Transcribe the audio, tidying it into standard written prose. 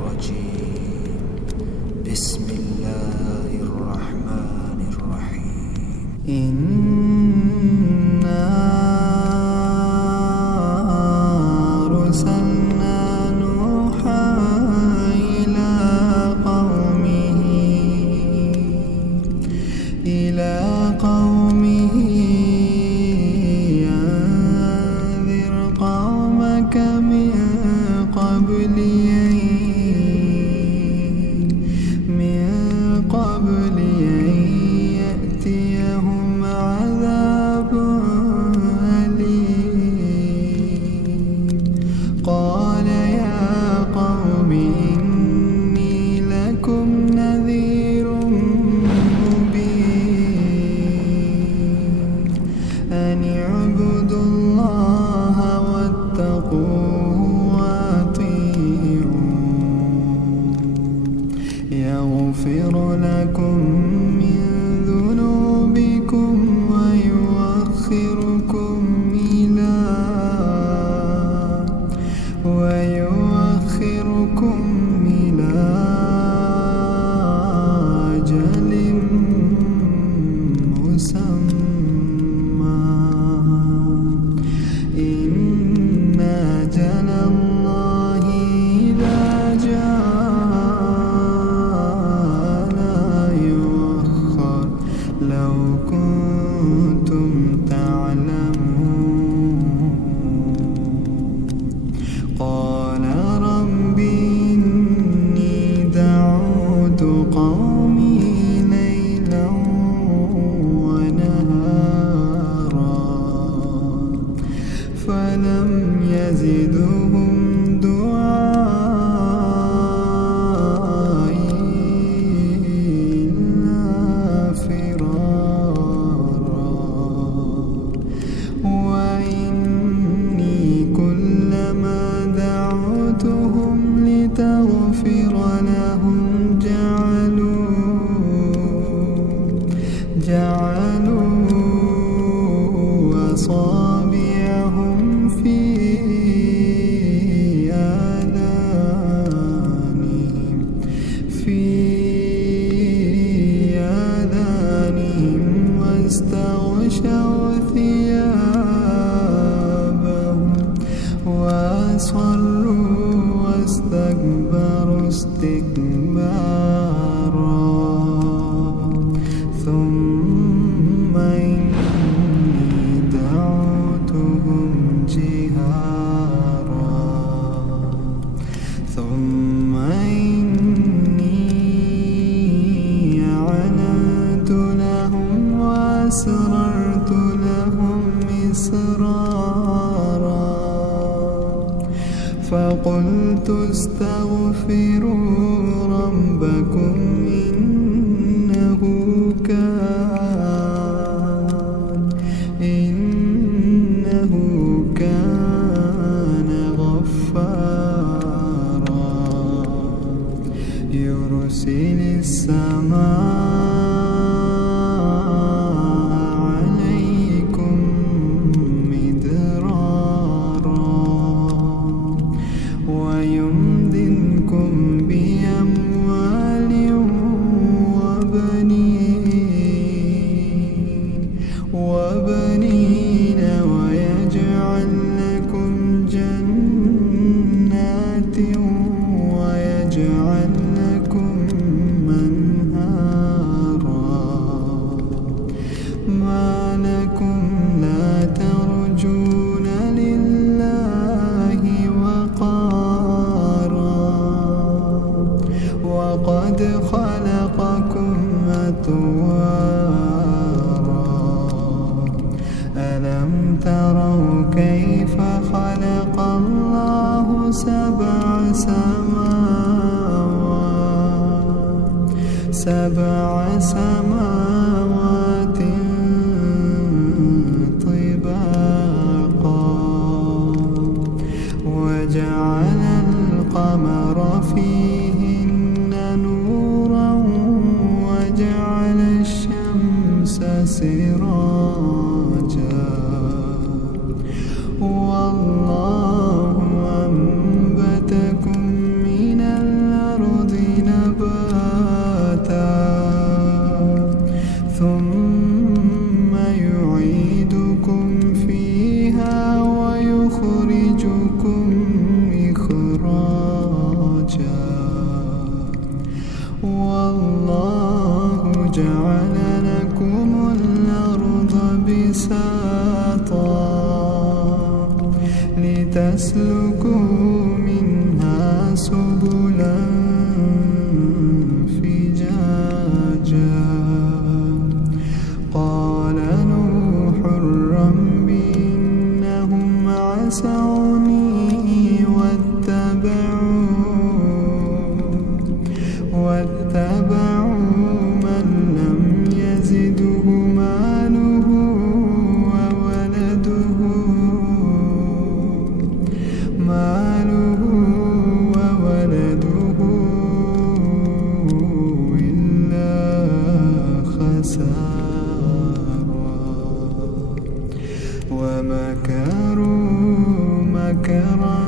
الرجيم. بسم الله الرحمن الرحيم. إنا أرسلنا نوحا إلى قومه أنذر قومك من قبل أن يأتيهم عذاب أليم. قال يا قوم إني لكم نذير مبين أن اعبدوا الله واتقوه وأطيعون يغفر لكم من ذنوبكم ويؤخركم إلى أجل مسمى. إن أجل الله إذا جاء لا يؤخر لو كنتم تعلمون. قال رب إني دعوت قومي ليلا ونهارا فلم يزدهم دعائي إلا فرارا. وإني كلما دعوتهم لتغفر لهم جعلوا أصابعهم في آذانهم واستغشوا ثيابهم وأصروا واستكبروا استكبارا. ثم إني دعوتهم جهارا ثم إني أعلنت لهم وأسررت لهم إسرارا. فقلت استغفروا ربكم إنه كان غفارا يرسل السماء عليكم مدرارا ويمددكم بأموال وبنين ويجعل لكم جنات ويجعل لكم أنهارا. ما لكم لا ترجون لله وقارا وقد خلقكم أطوارا. ألم تروا كيف خلق الله سبع سماوات طباقا وجعل القمر فيهن نورا وجعل الشمس سراجا. والله أنبتكم من الأرض فاسلكوا منها سبلا فجاجا قال نوح رب إنهم عصوني واتبعوا من لم يزده ماله وولده إلا خسارا ومكروا مكرا